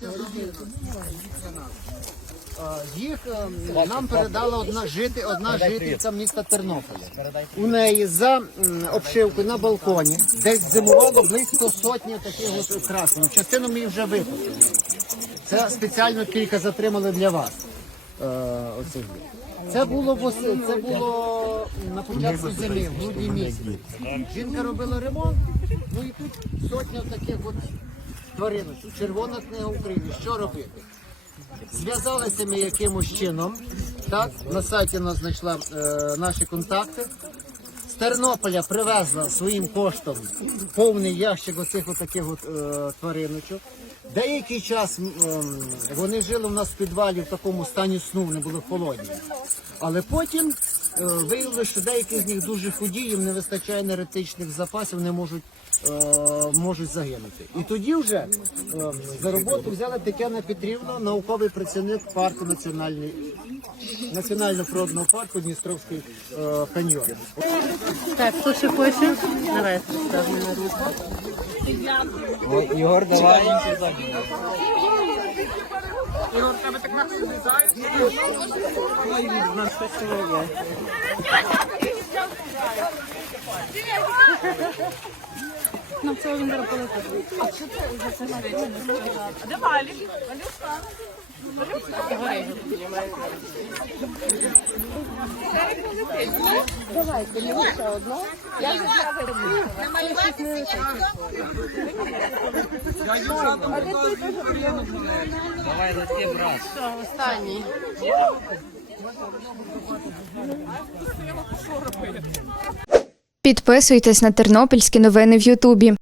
знаходиться їх е, нам передала одна жити, одна жительця міста Тернополя. У неї за обшивкою на балконі десь зимувало близько сотні таких от красень. Частину ми вже випустили. Це спеціально кілька затримали для вас. Е, оцих. Це було вос- це було на початку зими, в грудні місяці. Жінка робила ремонт, ну і тут сотня таких от тваринок. Червона книга України. Що робити? Зв'язалися ми якимось чином. Так, на сайті нас знайшла е, наші контакти. З Тернополя привезла своїм коштом повний ящик оцих отаких от, е, твариночок. Деякий час ем, вони жили у нас в підвалі в такому стані сну, вони були холодні. Але потім е, виявилося, що деякі з них дуже худі, їм не вистачає енергетичних запасів, вони можуть, е, можуть загинути. І тоді вже е, за роботу взяла Тетяна Петрівна, науковий працівник парку національний. Національного природного парку Дністровський каньйон. Так, хто ще пише? Давай, ставимо на руку. Ігор, давай. Ну, це він зараз полетить. Де Валі? Давай ті, брат. Останній. Підписуйтесь на тернопільські новини в Ютубі.